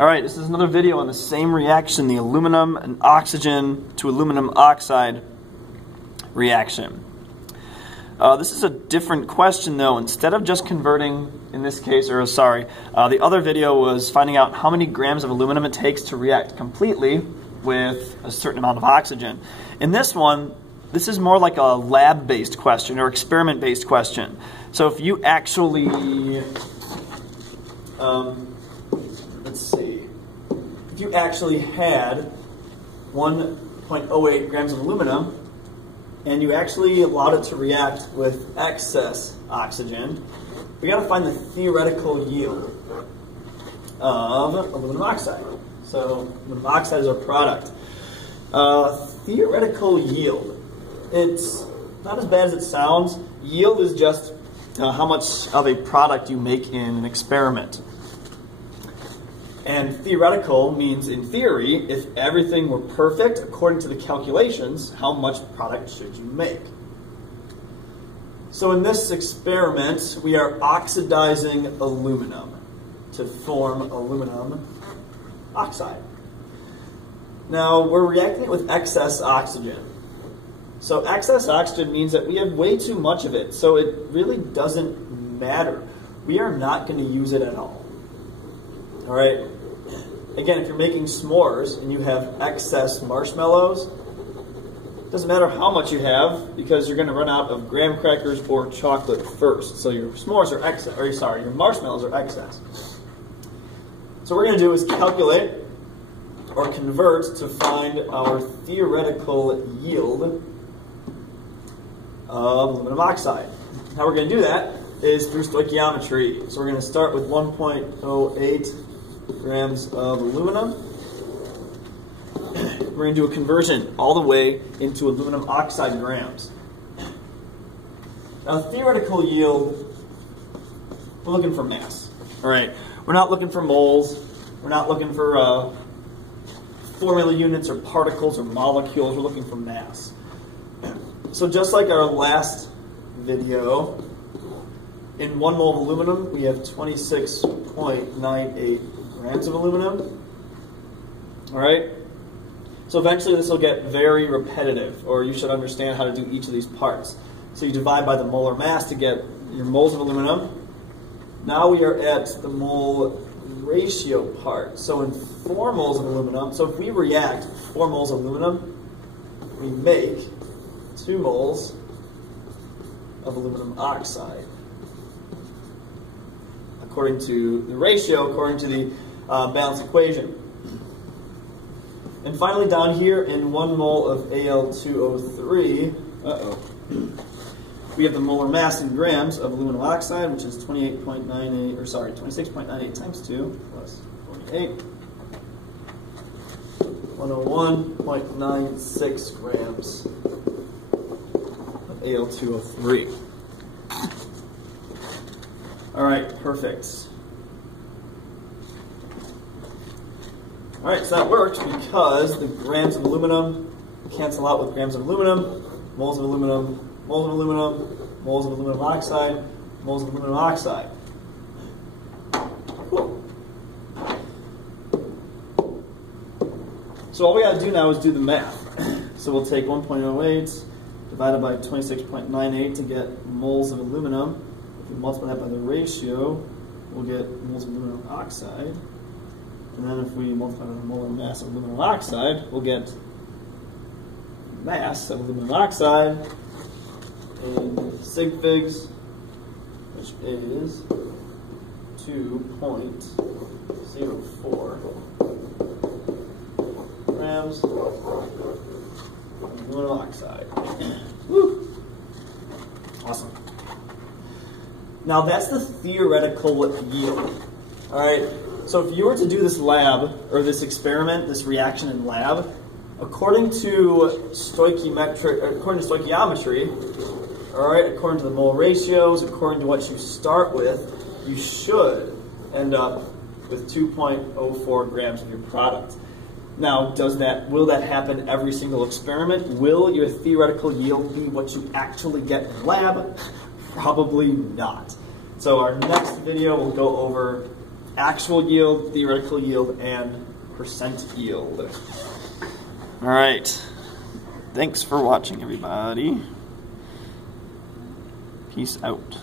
Alright, this is another video on the same reaction, the aluminum and oxygen to aluminum oxide reaction. This is a different question though. Instead of just converting, in this case, the other video was finding out how many grams of aluminum it takes to react completely with a certain amount of oxygen. In this one, this is more like a lab-based question or experiment-based question. So if you actually, if you actually had 1.08 grams of aluminum and you actually allowed it to react with excess oxygen, we got to find the theoretical yield of aluminum oxide. So aluminum oxide is our product. Theoretical yield. It's not as bad as it sounds. Yield is just how much of a product you make in an experiment. And theoretical means, in theory, if everything were perfect according to the calculations, how much product should you make? So in this experiment, we are oxidizing aluminum to form aluminum oxide. Now, we're reacting it with excess oxygen. So excess oxygen means that we have way too much of it, so it really doesn't matter. We are not going to use it at all. All right? Again, if you're making s'mores and you have excess marshmallows, it doesn't matter how much you have because you're going to run out of graham crackers or chocolate first. So your s'mores are excess, your marshmallows are excess. So what we're going to do is calculate or convert to find our theoretical yield of aluminum oxide. How we're going to do that is through stoichiometry. So we're going to start with 1.08 grams of aluminum. We're going to do a conversion all the way into aluminum oxide grams. Now, theoretical yield, we're looking for mass. All right, we're not looking for moles. We're not looking for formula units or particles or molecules. We're looking for mass. So just like our last video, in 1 mole of aluminum, we have 26.98 grams of aluminum. All right? So eventually this will get very repetitive, or you should understand how to do each of these parts. So you divide by the molar mass to get your moles of aluminum. Now we are at the mole ratio part. So in 4 moles of aluminum, so if we react 4 moles of aluminum, we make 2 moles of aluminum oxide. According to the ratio, according to the balanced equation. And finally down here in 1 mole of Al2O3, we have the molar mass in grams of aluminum oxide, which is 26.98 times 2 plus 48. 101.96 grams of Al2O3. All right, perfect. All right, so that works because the grams of aluminum cancel out with grams of aluminum, moles of aluminum, moles of aluminum, moles of aluminum oxide, moles of aluminum oxide. Cool. So all we got to do now is do the math. So we'll take 1.08 divided by 26.98 to get moles of aluminum. If we multiply that by the ratio, we'll get moles of aluminum oxide. And then if we multiply by the molar mass of aluminum oxide, we'll get mass of aluminum oxide in sig figs, which is 2.04 grams of aluminum oxide. Woo! Awesome. Now that's the theoretical yield. All right. So if you were to do this lab, or this experiment, this reaction in lab, according to stoichiometry, all right, according to the mole ratios, according to what you start with, you should end up with 2.04 grams of your product. Now, will that happen every single experiment? Will your theoretical yield be what you actually get in lab? Probably not. So our next video will go over actual yield, theoretical yield, and percent yield. All right. Thanks for watching, everybody. Peace out.